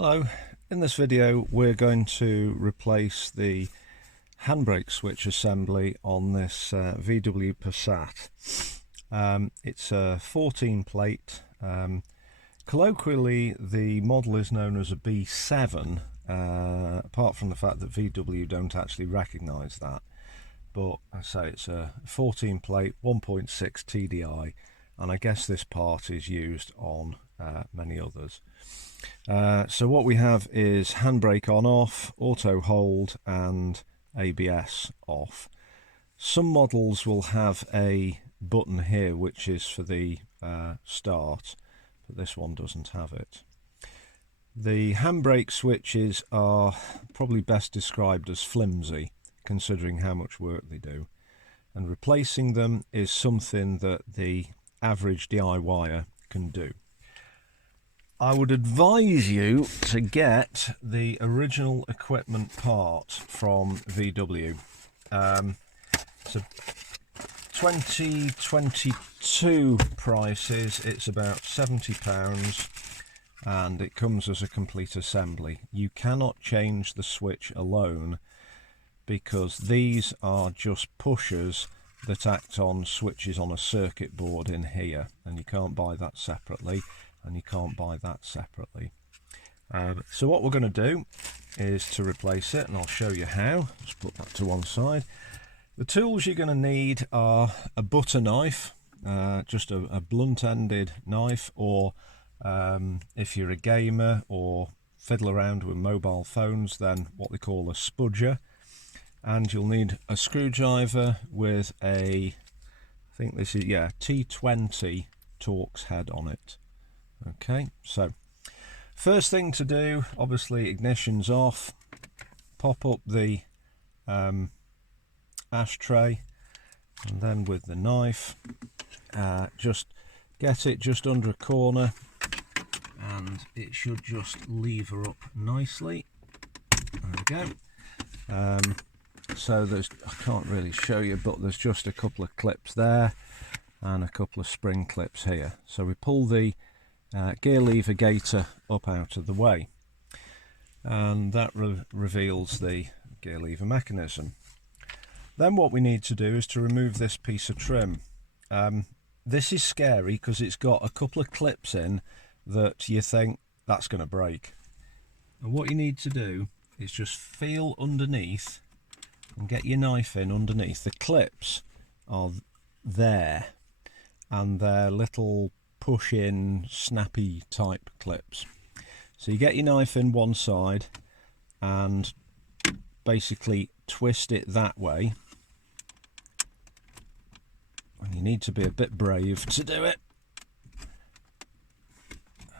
Hello, in this video we're going to replace the handbrake switch assembly on this VW Passat. It's a 14 plate. Colloquially the model is known as a B7, apart from the fact that VW don't actually recognise that. But I say it's a 14 plate 1.6 TDI, and I guess this part is used on many others. So what we have is handbrake on off, auto hold and ABS off. Some models will have a button here which is for the start, but this one doesn't have it. The handbrake switches are probably best described as flimsy, considering how much work they do, and replacing them is something that the average DIYer can do. I would advise you to get the original equipment part from VW. So 2022 prices, it's about £70, and it comes as a complete assembly. You cannot change the switch alone because these are just pushers that act on switches on a circuit board in here, and you can't buy that separately. And you can't buy that separately. So what we're going to do is to replace it, and I'll show you how. Just put that to one side. The tools you're going to need are a butter knife, just a blunt-ended knife, or if you're a gamer or fiddle around with mobile phones, then what they call a spudger. And you'll need a screwdriver with a, I think this is, yeah, T20 Torx head on it. Okay, so first thing to do, obviously ignition's off, pop up the ashtray, and then with the knife just get it just under a corner, and it should just lever up nicely. There we go. So there's, I can't really show you, but there's just a couple of clips there and a couple of spring clips here. So we pull the gear lever gaiter up out of the way, and that reveals the gear lever mechanism. Then what we need to do is to remove this piece of trim. This is scary because it's got a couple of clips in that you think that's going to break, and what you need to do is just feel underneath and get your knife in underneath. The clips are there, and they're little push-in, snappy type clips. So you get your knife in one side and basically twist it that way, and you need to be a bit brave to do it.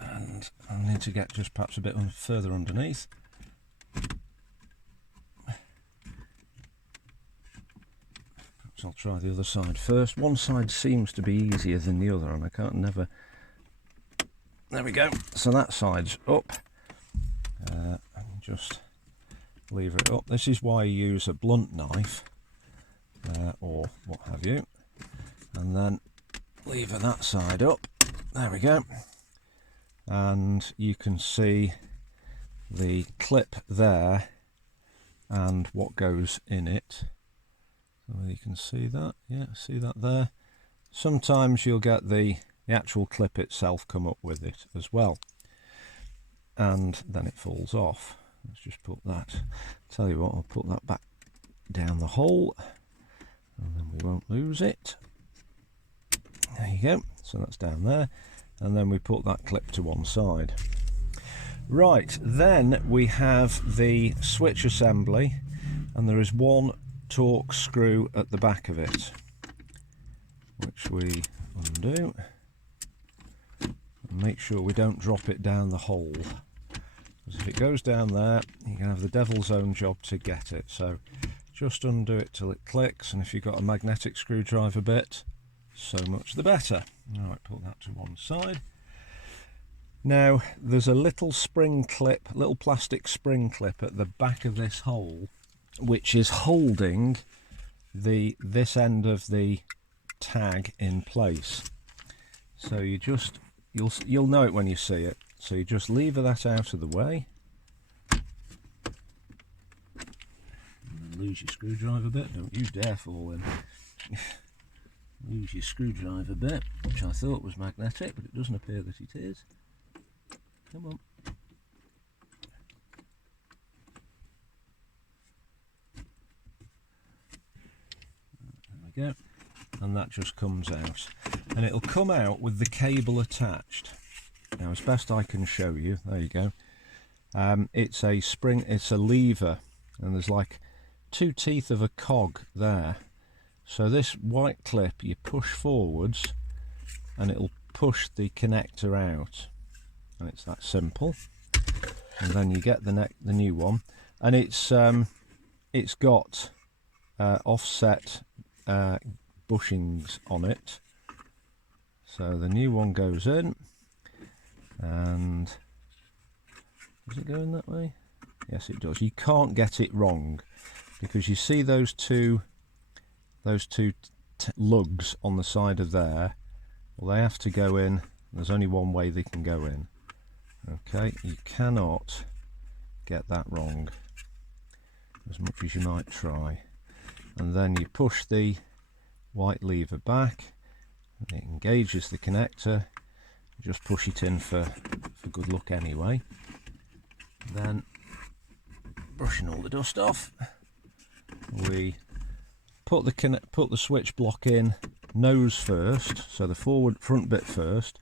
And I need to get just perhaps a bit further underneath. I'll try the other side first. One side seems to be easier than the other, and I can't never. There we go. So that side's up. Just lever it up. This is why you use a blunt knife or what have you, and then lever that side up. There we go. And you can see the clip there and what goes in it. Whether you can see that, yeah, see that there. Sometimes you'll get the actual clip itself come up with it as well, and then it falls off. Let's just put that, tell you what, I'll put that back down the hole, and then we won't lose it. There you go, so that's down there, and then we put that clip to one side. Right, then we have the switch assembly, and there is one Torx screw at the back of it, which we undo, and make sure we don't drop it down the hole, because if it goes down there you can have the devil's own job to get it. So just undo it till it clicks, and if you've got a magnetic screwdriver bit, so much the better. Alright, put that to one side. Now there's a little spring clip, little plastic spring clip at the back of this hole, which is holding this end of the tag in place. So you just you'll know it when you see it. So you just lever that out of the way. And then lose your screwdriver bit. Don't you dare fall in. Lose your screwdriver bit, which I thought was magnetic, but it doesn't appear that it is. Come on. There we go. And that just comes out. And it'll come out with the cable attached. Now, as best I can show you, there you go. It's a spring, it's a lever, and there's like 2 teeth of a cog there. So this white clip you push forwards and it'll push the connector out, and it's that simple. And then you get the new one, and it's got offset bushings on it. So the new one goes in, and does it go in that way? Yes, it does. You can't get it wrong, because you see those two lugs on the side of there. Well, they have to go in. There's only one way they can go in. Okay, you cannot get that wrong, as much as you might try. And then you push the white lever back, and it engages the connector. You just push it in for good luck anyway. Then, brushing all the dust off, we put the switch block in nose first, so the front bit first,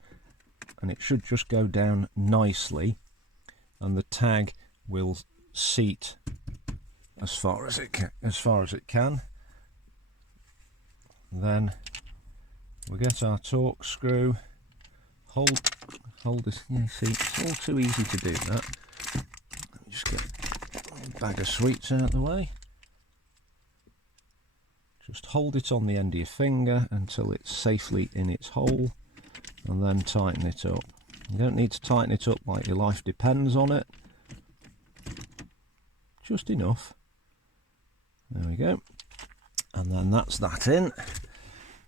and it should just go down nicely, and the tag will seat as far as it can. Then we get our Torx screw, hold this. You see, it's all too easy to do that. Let me just get a bag of sweets out of the way. Just hold it on the end of your finger until it's safely in its hole, and then tighten it up. You don't need to tighten it up like your life depends on it. Just enough. There we go. And then that's that in.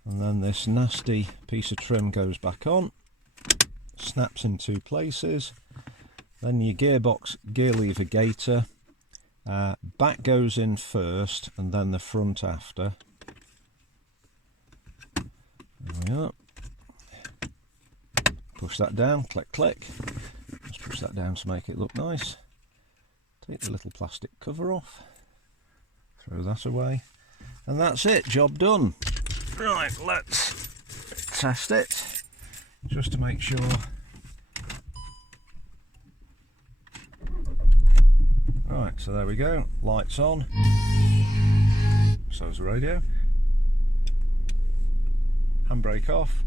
And then this nasty piece of trim goes back on. Snaps in 2 places. Then your gearbox gear lever gaiter. Back goes in first, and then the front after. There we are. Push that down, click, click. Just push that down to make it look nice. Take the little plastic cover off. Throw that away. And that's it, job done. Right, let's test it, just to make sure. Right, so there we go, lights on. So's the radio. Handbrake off,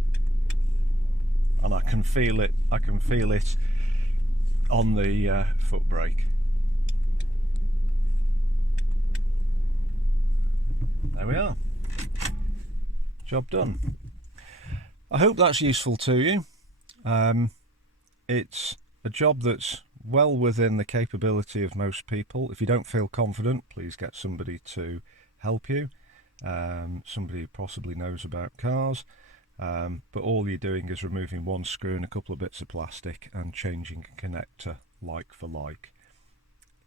and I can feel it on the foot brake. There we are, job done. I hope that's useful to you. It's a job that's well within the capability of most people. If you don't feel confident, please get somebody to help you. Somebody who possibly knows about cars, but all you're doing is removing one screw and a couple of bits of plastic and changing a connector like for like.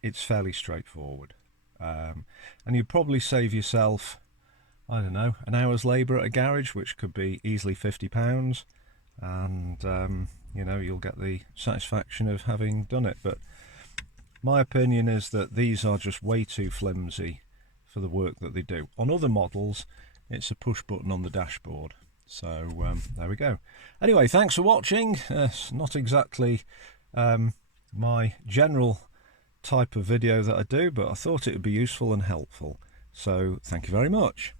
It's fairly straightforward, and you'd probably save yourself, I don't know, an hour's labour at a garage, which could be easily £50, and you know, you'll get the satisfaction of having done it. But my opinion is that these are just way too flimsy for the work that they do. On other models, it's a push button on the dashboard. So there we go. Anyway, thanks for watching. It's not exactly my general type of video that I do, but I thought it would be useful and helpful. So thank you very much.